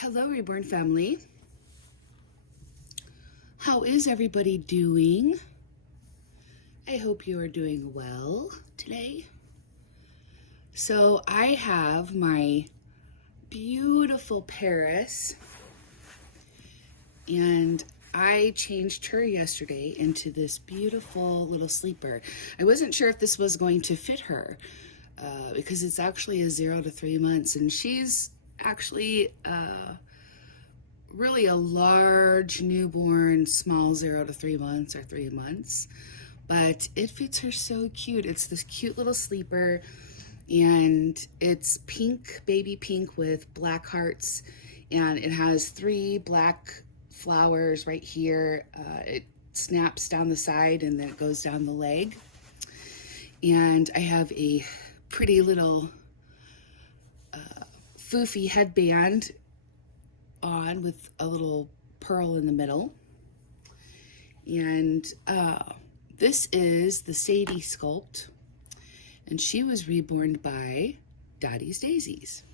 Hello, Reborn family. How is everybody doing? I hope you are doing well today. So I have my beautiful Paris, and I changed her yesterday into this beautiful little sleeper. I wasn't sure if this was going to fit her because it's actually a 0 to 3 months, and she's actually really a large newborn, small 0 to 3 months or 3 months, but it fits her so cute. It's this cute little sleeper, and it's pink, baby pink with black hearts, and it has 3 black flowers right here. It snaps down the side and then it goes down the leg. And I have a pretty little foofy headband on with a little pearl in the middle. And this is the Sadie sculpt, and she was reborn by Dottie's Daisies.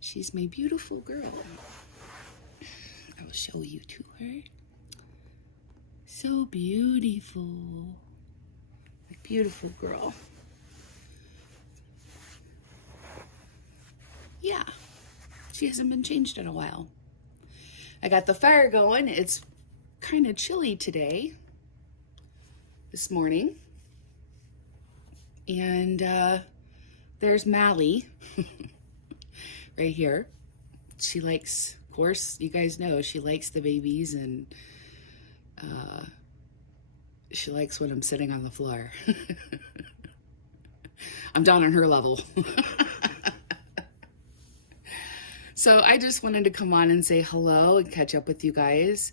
She's my beautiful girl. I will show you to her. So beautiful. My beautiful girl. Yeah, she hasn't been changed in a while. I got the fire going. It's kind of chilly today, this morning. And there's Mally right here. She likes, of course, you guys know, she likes the babies, and she likes when I'm sitting on the floor. I'm down on her level. So I just wanted to come on and say hello and catch up with you guys.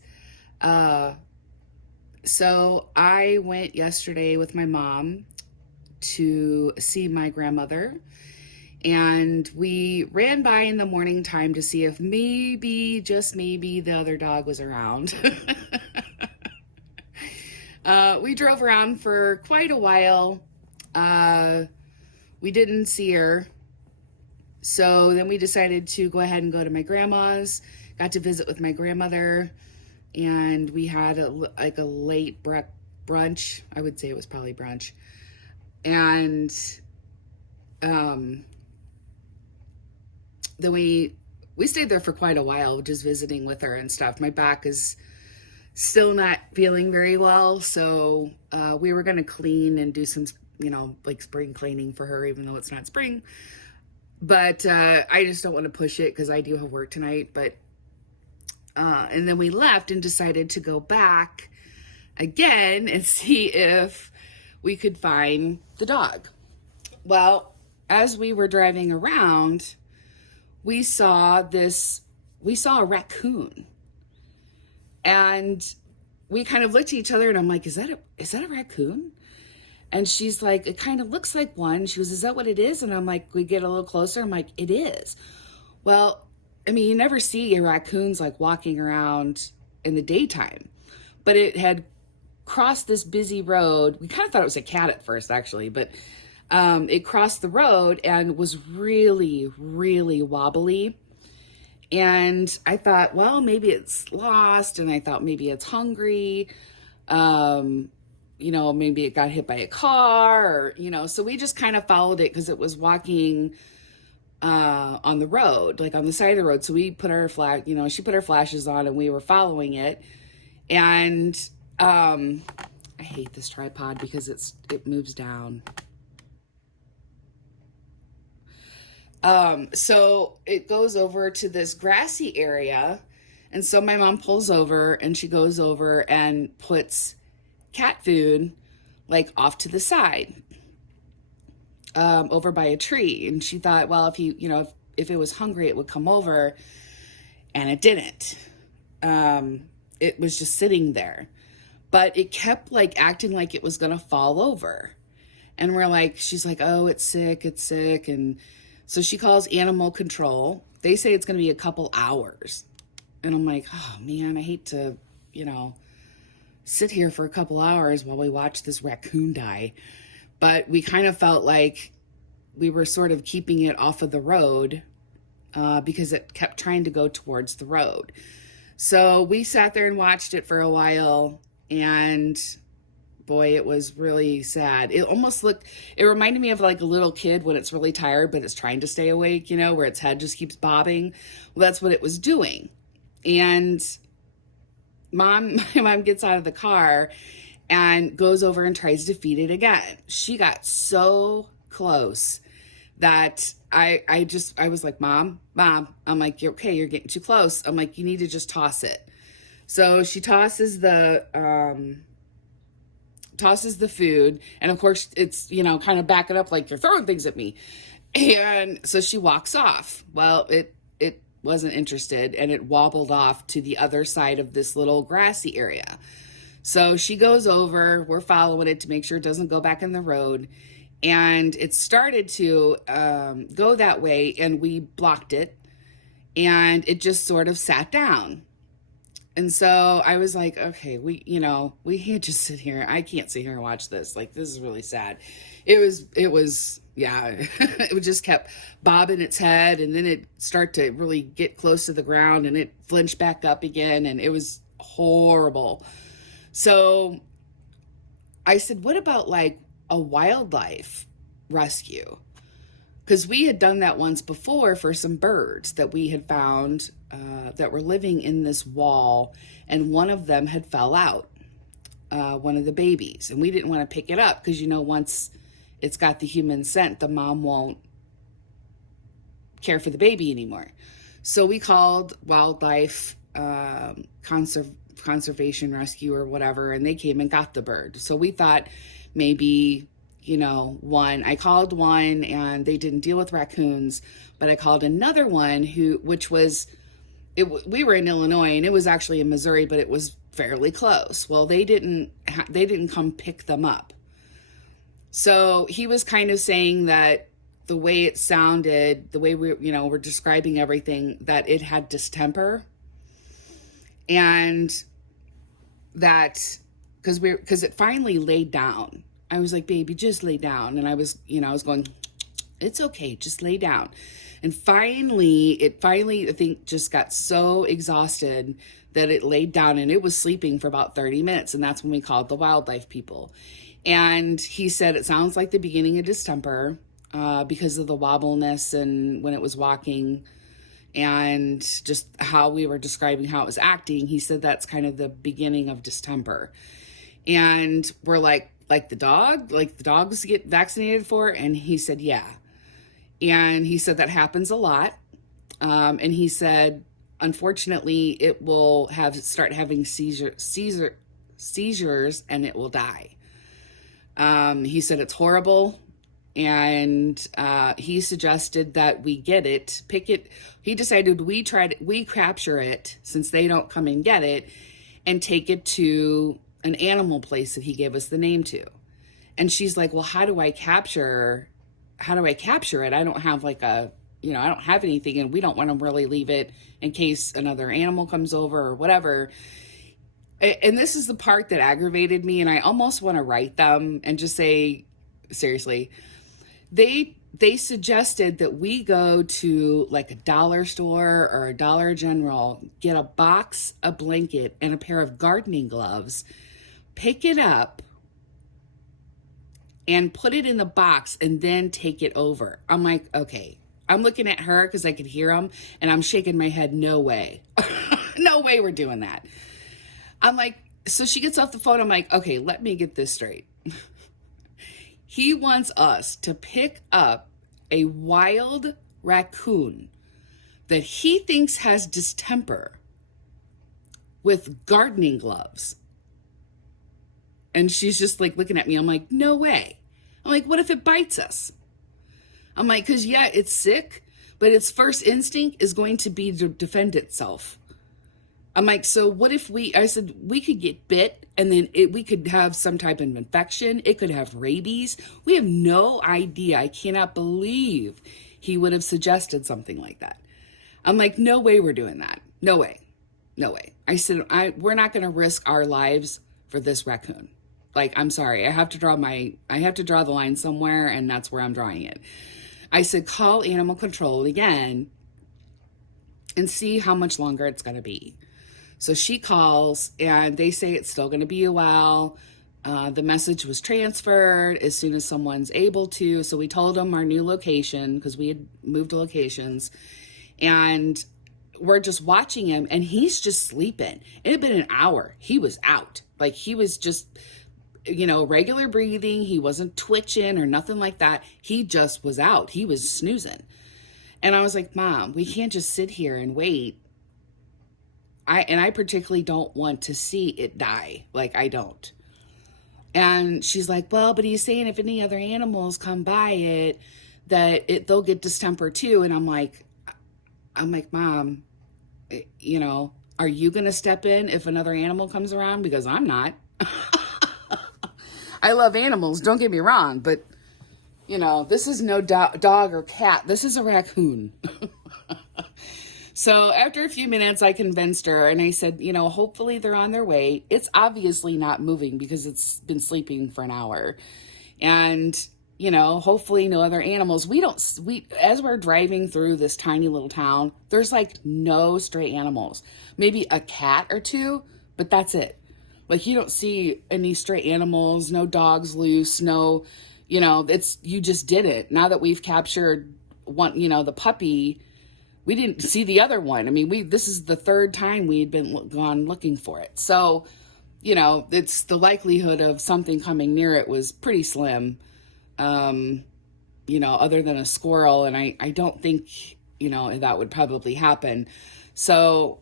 So I went yesterday with my mom to see my grandmother, and we ran by in the morning time to see if maybe, just maybe, the other dog was around. We drove around for quite a while. We didn't see her. So then we decided to go ahead and go to my grandma's, got to visit with my grandmother, and we had a late brunch. I would say it was probably brunch. And then we stayed there for quite a while, just visiting with her and stuff. My back is still not feeling very well, so we were going to clean and do some, like spring cleaning for her, even though it's not spring. But I just don't want to push it because I do have work tonight. But and then we left and decided to go back again and see if we could find the dog. Well, as we were driving around, we saw a raccoon. And we kind of looked at each other, and I'm like, is that a raccoon? And she's like, it kind of looks like one. She goes, is that what it is? And I'm like, we get a little closer. I'm like, it is. Well, I mean, you never see raccoons like walking around in the daytime, but it had crossed this busy road. We kind of thought it was a cat at first, actually, but it crossed the road and was really, really wobbly. And I thought, well, maybe it's lost. And I thought maybe it's hungry. Maybe it got hit by a car, or, so we just kind of followed it because it was walking on the road, like on the side of the road. So we put our she put her flashes on, and we were following it. And I hate this tripod because it moves down. So it goes over to this grassy area. And so my mom pulls over, and she goes over and puts cat food like off to the side, over by a tree. And she thought, well, if it was hungry, it would come over, and it didn't. It was just sitting there, but it kept like acting like it was going to fall over. And she's like, oh, it's sick. And so she calls animal control. They say it's going to be a couple hours. And I'm like, oh man, I hate to, sit here for a couple hours while we watch this raccoon die. But we kind of felt like we were sort of keeping it off of the road because it kept trying to go towards the road. So we sat there and watched it for a while, and boy, it was really sad. It reminded me of like a little kid when it's really tired, but it's trying to stay awake, where its head just keeps bobbing. Well, that's what it was doing. And my mom gets out of the car and goes over and tries to feed it again. She got so close that I was like, Mom, I'm like, okay, you're getting too close. I'm like, you need to just toss it. So she tosses the food, and of course it's, kind of backing up like, you're throwing things at me. And so she walks off. Well, it wasn't interested, and it wobbled off to the other side of this little grassy area. So she goes over, we're following it to make sure it doesn't go back in the road. And it started to go that way, and we blocked it, and it just sort of sat down. And so I was like, okay, we can't just sit here. I can't sit here and watch this. Like, this is really sad. It was, yeah, it just kept bobbing its head, and then it started to really get close to the ground, and it flinched back up again, and it was horrible. So I said, what about like a wildlife rescue? Because we had done that once before for some birds that we had found that were living in this wall, and one of them had fell out, one of the babies, and we didn't want to pick it up because, once it's got the human scent, the mom won't care for the baby anymore. So we called wildlife conservation rescue or whatever, and they came and got the bird. So we thought maybe, I called one and they didn't deal with raccoons, but I called another one we were in Illinois, and it was actually in Missouri, but it was fairly close. Well, they didn't come pick them up. So he was kind of saying that the way it sounded, the way we're describing everything, that it had distemper, and that because it finally laid down. I was like, baby, just lay down. And I was going, it's okay, just lay down. And finally, I think, just got so exhausted that it laid down, and it was sleeping for about 30 minutes. And that's when we called the wildlife people. And he said, it sounds like the beginning of distemper because of the wobbleness and when it was walking and just how we were describing how it was acting. He said that's kind of the beginning of distemper. And we're like the dogs get vaccinated for? And he said, yeah. And he said that happens a lot. And he said, unfortunately, it will start having seizures, and it will die. He said it's horrible. And he suggested that we pick it. He decided we capture it, since they don't come and get it, and take it to an animal place that he gave us the name to. And she's like, well, how do I capture it? I don't have I don't have anything, and we don't want to really leave it in case another animal comes over or whatever. And this is the part that aggravated me, and I almost want to write them and just say, seriously, they suggested that we go to like a dollar store or a Dollar General, get a box, a blanket, and a pair of gardening gloves, pick it up, and put it in the box, and then take it over. I'm like, okay. I'm looking at her because I could hear them, and I'm shaking my head. No way. No way we're doing that. I'm like, so she gets off the phone. I'm like, okay, let me get this straight. He wants us to pick up a wild raccoon that he thinks has distemper with gardening gloves. And she's just like looking at me. I'm like, no way. I'm like, what if it bites us? I'm like, because yeah, it's sick, but its first instinct is going to be to defend itself. I'm like, so what if I said, we could get bit, and then we could have some type of infection. It could have rabies. We have no idea. I cannot believe he would have suggested something like that. I'm like, no way we're doing that. No way. No way. I said, we're not going to risk our lives for this raccoon. Like, I'm sorry. I have to draw the line somewhere, and that's where I'm drawing it. I said, call animal control again and see how much longer it's going to be. So she calls and they say it's still going to be a while. The message was transferred as soon as someone's able to. So we told them our new location because we had moved locations. And we're just watching him and he's just sleeping. It had been an hour. He was out. Like he was just, regular breathing. He wasn't twitching or nothing like that. He just was out. He was snoozing. And I was like, Mom, we can't just sit here and wait. I particularly don't want to see it die. Like, I don't. And she's like, well, but he's saying if any other animals come by it, they'll get distemper too. And I'm like, Mom, are you going to step in if another animal comes around? Because I'm not. I love animals, don't get me wrong, but this is no dog or cat. This is a raccoon. So after a few minutes, I convinced her and I said, hopefully they're on their way. It's obviously not moving because it's been sleeping for an hour. And, hopefully no other animals. As we're driving through this tiny little town, there's like no stray animals. Maybe a cat or two, but that's it. Like you don't see any stray animals, no dogs loose, no, you just did it. Now that we've captured one, the puppy, we didn't see the other one. I mean, this is the third time we had gone looking for it. So, it's the likelihood of something coming near it was pretty slim, other than a squirrel. And I don't think, that would probably happen. So,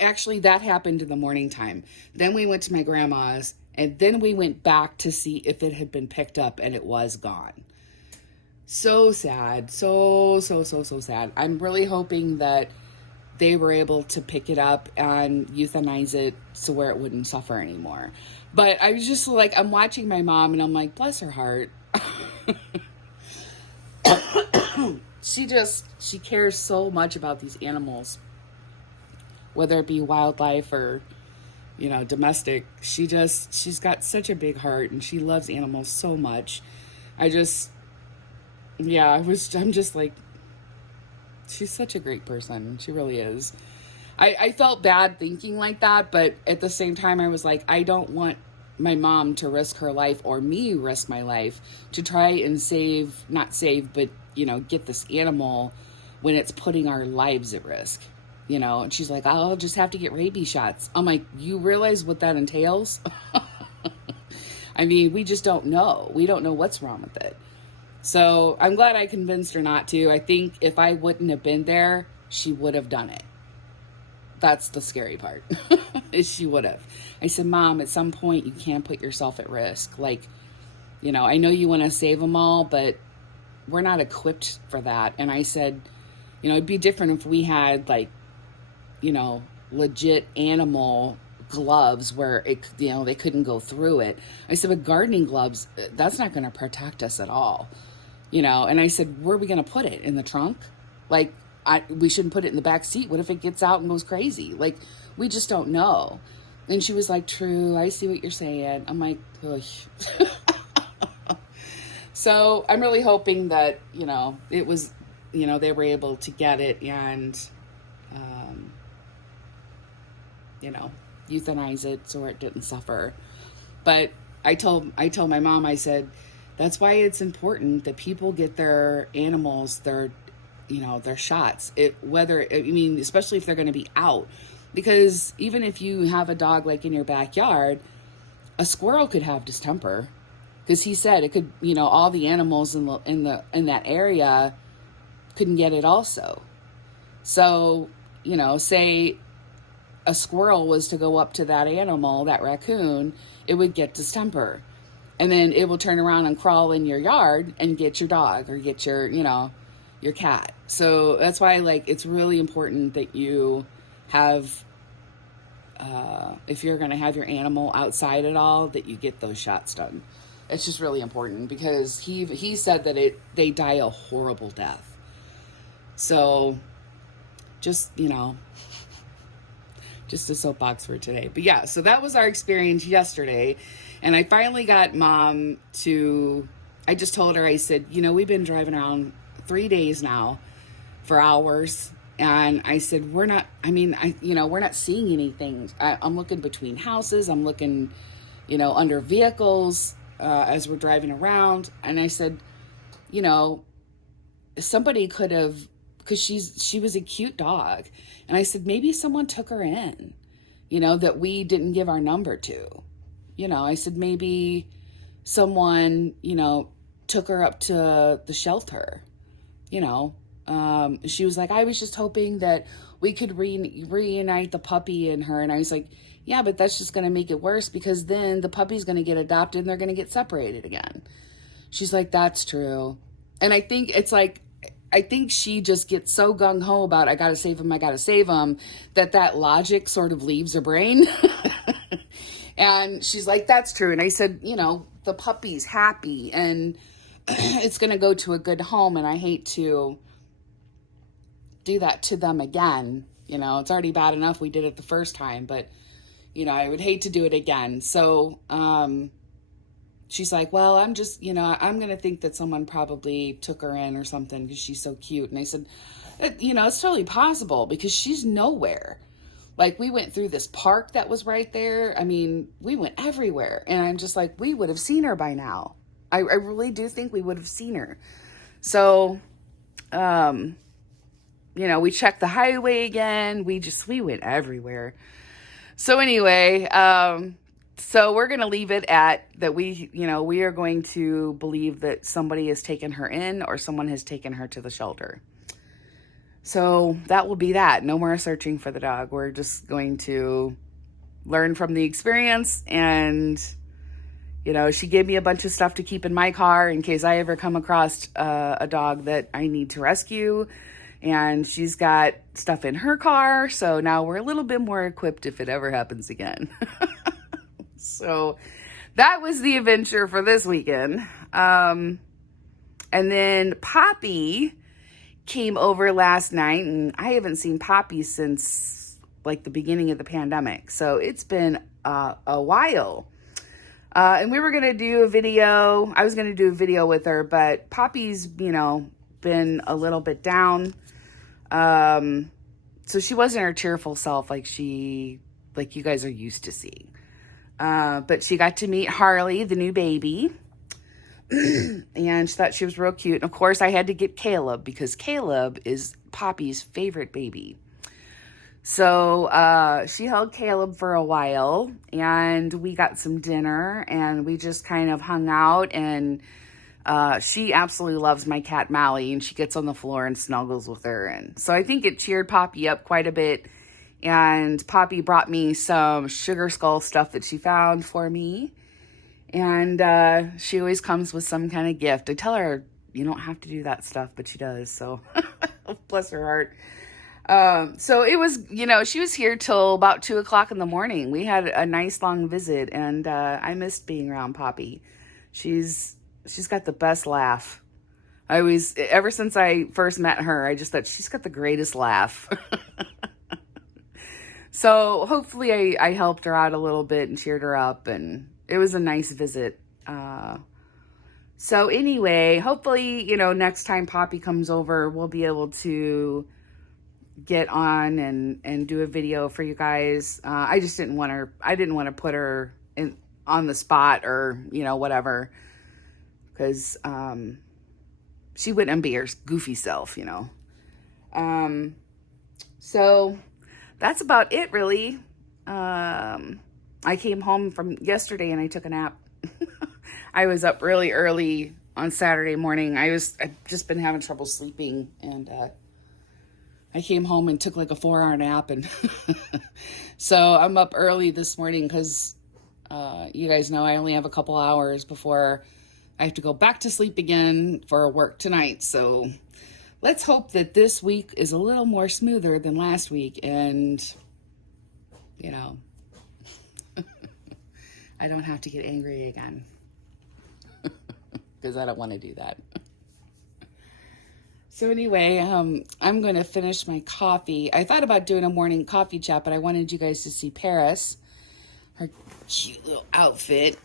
actually that happened in the morning time. Then we went to my grandma's and then we went back to see if it had been picked up and it was gone. So sad. So sad. I'm really hoping that they were able to pick it up and euthanize it so where it wouldn't suffer anymore. But I was just like, I'm watching my mom and I'm like, bless her heart. She cares so much about these animals, whether it be wildlife or, domestic. She's got such a big heart and she loves animals so much. I'm just like, she's such a great person. She really is. I felt bad thinking like that, but at the same time, I was like, I don't want my mom to risk her life or me risk my life to try and get this animal when it's putting our lives at risk, and she's like, I'll just have to get rabies shots. I'm like, you realize what that entails? I mean, we just don't know. We don't know what's wrong with it. So I'm glad I convinced her not to. I think if I wouldn't have been there, she would have done it. That's the scary part, is she would have. I said, Mom, at some point you can't put yourself at risk. Like, I know you want to save them all, but we're not equipped for that. And I said, it'd be different if we had legit animal gloves where they couldn't go through it. I said, but gardening gloves, that's not going to protect us at all. And I said, where are we going to put it? In the trunk? Like, we shouldn't put it in the back seat. What if it gets out and goes crazy? Like, we just don't know. And she was like, true, I see what you're saying. I'm like, ugh. So I'm really hoping that, it was, they were able to get it and, euthanize it so it didn't suffer. But I told my mom, I said, that's why it's important that people get their animals, their shots. Especially if they're going to be out, because even if you have a dog like in your backyard, a squirrel could have distemper, because he said it could, all the animals in that area couldn't get it also. So, say a squirrel was to go up to that animal, that raccoon, it would get distemper. And then it will turn around and crawl in your yard and get your dog or get your, your cat. So that's why, it's really important that you have, if you're going to have your animal outside at all, that you get those shots done. It's just really important because he said that they die a horrible death. So just, just a soapbox for today. But yeah, so that was our experience yesterday. And I finally got Mom I just told her, I said, we've been driving around 3 days now for hours. And I said, we're not, we're not seeing anything. I'm looking between houses. I'm looking, under vehicles as we're driving around. And I said, somebody could have, because she was a cute dog. And I said, maybe someone took her in, that we didn't give our number to. I said, maybe someone, took her up to the shelter, She was like, I was just hoping that we could reunite the puppy and her. And I was like, yeah, but that's just going to make it worse, because then the puppy's going to get adopted and they're going to get separated again. She's like, that's true. And I think it's like, I think she just gets so gung-ho about, I got to save him, that logic sort of leaves her brain. And she's like, that's true. And I said, the puppy's happy and it's going to go to a good home. And I hate to do that to them again. It's already bad enough we did it the first time, but, I would hate to do it again. So, she's like, well, I'm just, I'm going to think that someone probably took her in or something because she's so cute. And I said, it's totally possible because she's nowhere. Like, we went through this park that was right there. I mean, we went everywhere. And I'm just like, we would have seen her by now. I really do think we would have seen her. So, we checked the highway again. We went everywhere. So anyway, so we're going to leave it at that. We are going to believe that somebody has taken her in or someone has taken her to the shelter. So that will be that. No more searching for the dog. We're just going to learn from the experience. And, she gave me a bunch of stuff to keep in my car in case I ever come across a dog that I need to rescue. And she's got stuff in her car. So now we're a little bit more equipped if it ever happens again. So that was the adventure for this weekend. And then Poppy came over last night, and I haven't seen Poppy since like the beginning of the pandemic. So it's been a while. And we were going to do a video. I was going to do a video with her, but Poppy's, been a little bit down. So she wasn't her cheerful self like you guys are used to seeing. But she got to meet Harley, the new baby. And she thought she was real cute. And of course I had to get Caleb because Caleb is Poppy's favorite baby. So, she held Caleb for a while and we got some dinner and we just kind of hung out, and, she absolutely loves my cat Mally, and she gets on the floor and snuggles with her. And so I think it cheered Poppy up quite a bit. And Poppy brought me some sugar skull stuff that she found for me. And she always comes with some kind of gift. I tell her, you don't have to do that stuff, but she does. So bless her heart. So it was, she was here till about 2:00 in the morning. We had a nice long visit, and I missed being around Poppy. She's got the best laugh. Ever since I first met her, I just thought she's got the greatest laugh. So hopefully I helped her out a little bit and cheered her up, and it was a nice visit. So anyway, hopefully, next time Poppy comes over, we'll be able to get on and do a video for you guys. I just didn't want to put her on the spot or, whatever, because she wouldn't be her goofy self, So that's about it, really. I came home from yesterday and I took a nap. I was up really early on Saturday morning. I've just been having trouble sleeping, and I came home and took like a 4-hour nap, and so I'm up early this morning because you guys know I only have a couple hours before I have to go back to sleep again for work tonight. So let's hope that this week is a little more smoother than last week, and I don't have to get angry again, because I don't want to do that. So anyway, I'm going to finish my coffee. I thought about doing a morning coffee chat, but I wanted you guys to see Paris, her cute little outfit.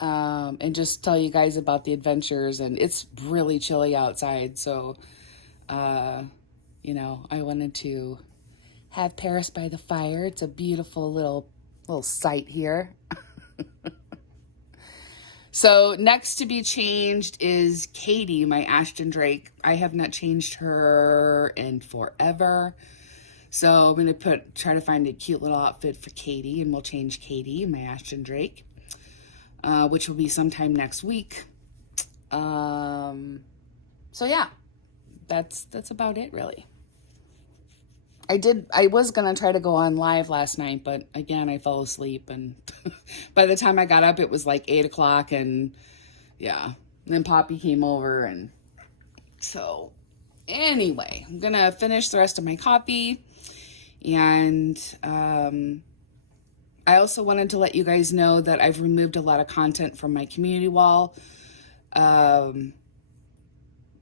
and just tell you guys about the adventures. And it's really chilly outside, so you know, I wanted to have Paris by the fire. It's a beautiful little site here. So next to be changed is Katie, my Ashton Drake. I have not changed her in forever. So I'm going to try to find a cute little outfit for Katie, and we'll change Katie, my Ashton Drake, which will be sometime next week. So yeah, that's about it, really. I was going to try to go on live last night, but again, I fell asleep, and by the time I got up, it was like 8 o'clock, and yeah, and then Poppy came over, and so anyway, I'm going to finish the rest of my coffee, and I also wanted to let you guys know that I've removed a lot of content from my community wall,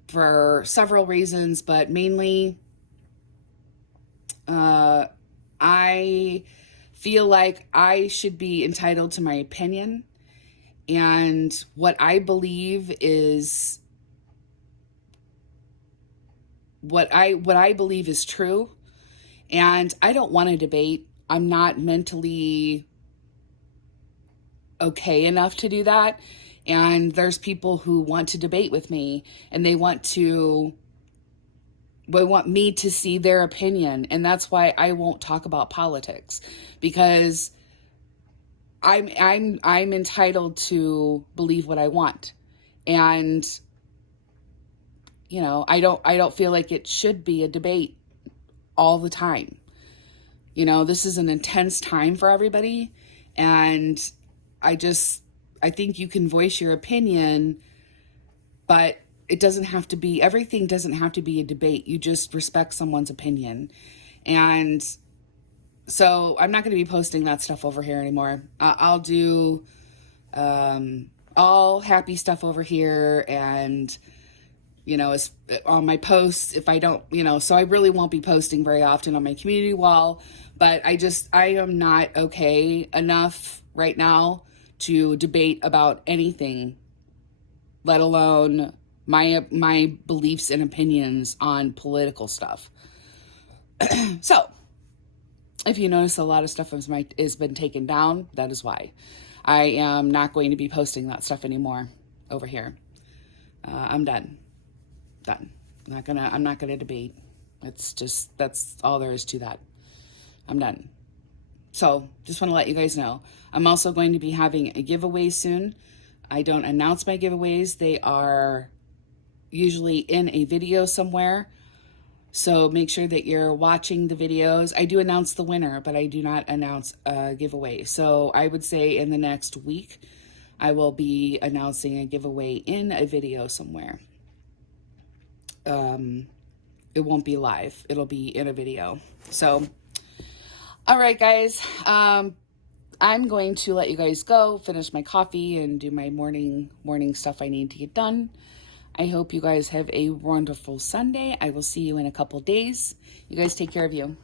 for several reasons, but mainly, I feel like I should be entitled to my opinion, and what I believe is what I believe is true. And I don't want to debate. I'm not mentally okay enough to do that. And there's people who want to debate with me, and they want me to see their opinion. And that's why I won't talk about politics, because I'm entitled to believe what I want. And, you know, I don't feel like it should be a debate all the time. You know, this is an intense time for everybody. And I think you can voice your opinion, but everything doesn't have to be a debate. You just respect someone's opinion. And so I'm not going to be posting that stuff over here anymore. I'll do all happy stuff over here, and, you know, on my posts, if I don't, you know, so I really won't be posting very often on my community wall, but I am not okay enough right now to debate about anything, let alone my beliefs and opinions on political stuff. So, if you notice a lot of stuff has been taken down, that is why. I am not going to be posting that stuff anymore over here. I'm done. I'm not gonna debate. That's all there is to that. I'm done. So, just want to let you guys know. I'm also going to be having a giveaway soon. I don't announce my giveaways. They are usually in a video somewhere. So make sure that you're watching the videos. I do announce the winner, but I do not announce a giveaway. So I would say in the next week, I will be announcing a giveaway in a video somewhere. It won't be live. It'll be in a video. So, all right, guys. I'm going to let you guys go, finish my coffee, and do my morning stuff I need to get done. I hope you guys have a wonderful Sunday. I will see you in a couple days. You guys take care of you.